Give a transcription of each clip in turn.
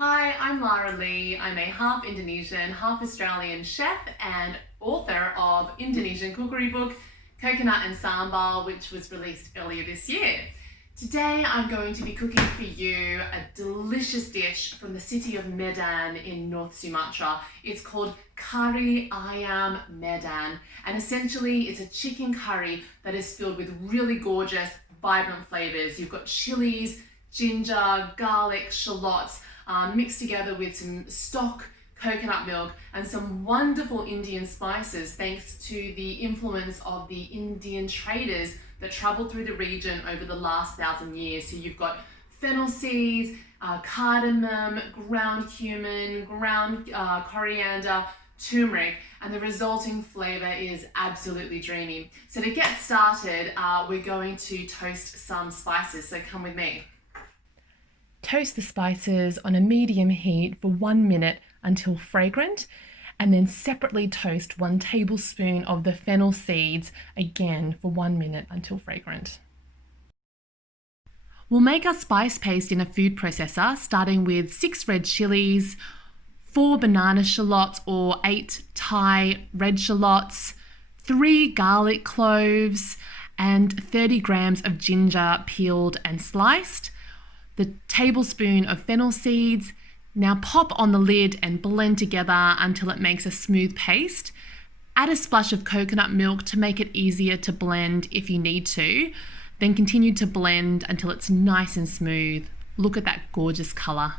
Hi, I'm Lara Lee. I'm a half Indonesian, half Australian chef and author of Indonesian cookery book Coconut and Sambal, which was released earlier this year. Today I'm going to be cooking for you a delicious dish from the city of Medan in North Sumatra. It's called Kari Ayam Medan, and essentially it's a chicken curry that is filled with really gorgeous, vibrant flavors. You've got chilies, ginger, garlic, shallots, mixed together with some stock coconut milk and some wonderful Indian spices thanks to the influence of the Indian traders that traveled through the region over the last 1,000 years. So you've got fennel seeds, cardamom, ground cumin, ground coriander, turmeric, and the resulting flavor is absolutely dreamy. So to get started, we're going to toast some spices, so come with me. Toast the spices on a medium heat for 1 minute until fragrant, and then separately toast 1 tablespoon of the fennel seeds again for 1 minute until fragrant. We'll make our spice paste in a food processor, starting with 6 red chilies, 4 banana shallots or 8 Thai red shallots, 3 garlic cloves, and 30 grams of ginger peeled and sliced, the tablespoon of fennel seeds. Now pop on the lid and blend together until it makes a smooth paste. Add a splash of coconut milk to make it easier to blend if you need to. Then continue to blend until it's nice and smooth. Look at that gorgeous colour.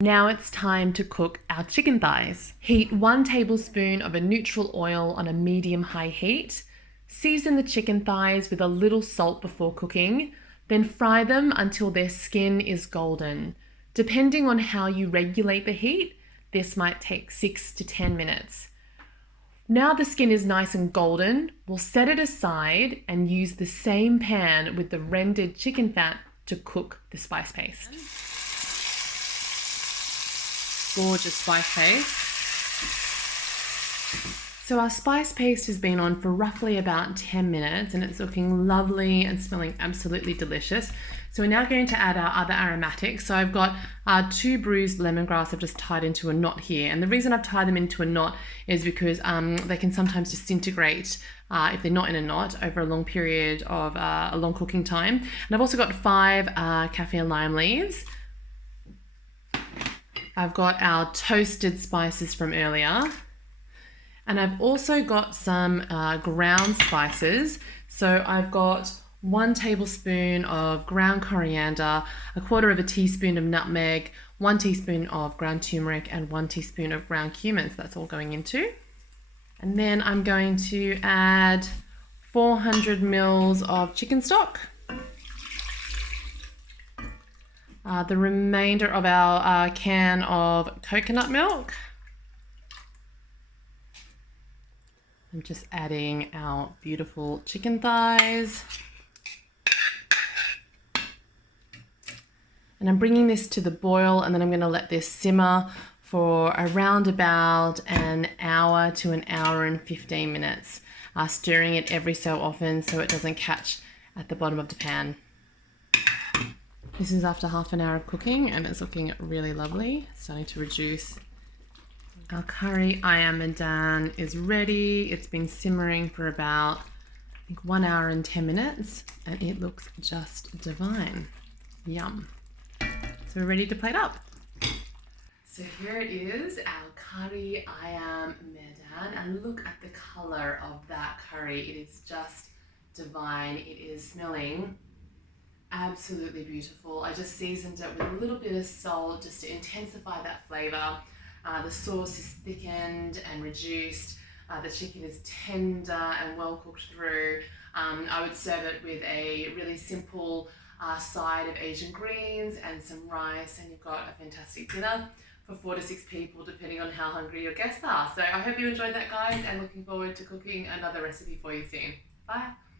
Now it's time to cook our chicken thighs. Heat 1 tablespoon of a neutral oil on a medium-high heat. Season the chicken thighs with a little salt before cooking. Then fry them until their skin is golden. Depending on how you regulate the heat, this might take 6 to 10 minutes. Now the skin is nice and golden, we'll set it aside and use the same pan with the rendered chicken fat to cook the spice paste. Gorgeous spice paste. So our spice paste has been on for roughly about 10 minutes and it's looking lovely and smelling absolutely delicious. So we're now going to add our other aromatics. So I've got 2 bruised lemongrass I've just tied into a knot here. And the reason I've tied them into a knot is because they can sometimes disintegrate if they're not in a knot over a long period of a long cooking time. And I've also got 5 kaffir lime leaves. I've got our toasted spices from earlier. And I've also got some ground spices. So I've got 1 tablespoon of ground coriander, 1/4 teaspoon of nutmeg, 1 teaspoon of ground turmeric, and 1 teaspoon of ground cumin. So that's all going into. And then I'm going to add 400 mils of chicken stock. The remainder of our can of coconut milk. I'm just adding our beautiful chicken thighs. And I'm bringing this to the boil, and then I'm going to let this simmer for around about an hour to an hour and 15 minutes, stirring it every so often so it doesn't catch at the bottom of the pan. This is after half an hour of cooking and it's looking really lovely, starting to reduce. Our Kari Ayam Medan is ready. It's been simmering for about, I think, 1 hour and 10 minutes, and it looks just divine. Yum. So we're ready to plate up. So here it is, our Kari Ayam Medan, and look at the color of that curry. It is just divine. It is smelling absolutely beautiful. I just seasoned it with a little bit of salt just to intensify that flavor. The sauce is thickened and reduced. The chicken is tender and well cooked through. I would serve it with a really simple side of Asian greens and some rice, and you've got a fantastic dinner for 4 to 6 people, depending on how hungry your guests are. So I hope you enjoyed that, guys, and looking forward to cooking another recipe for you soon. Bye.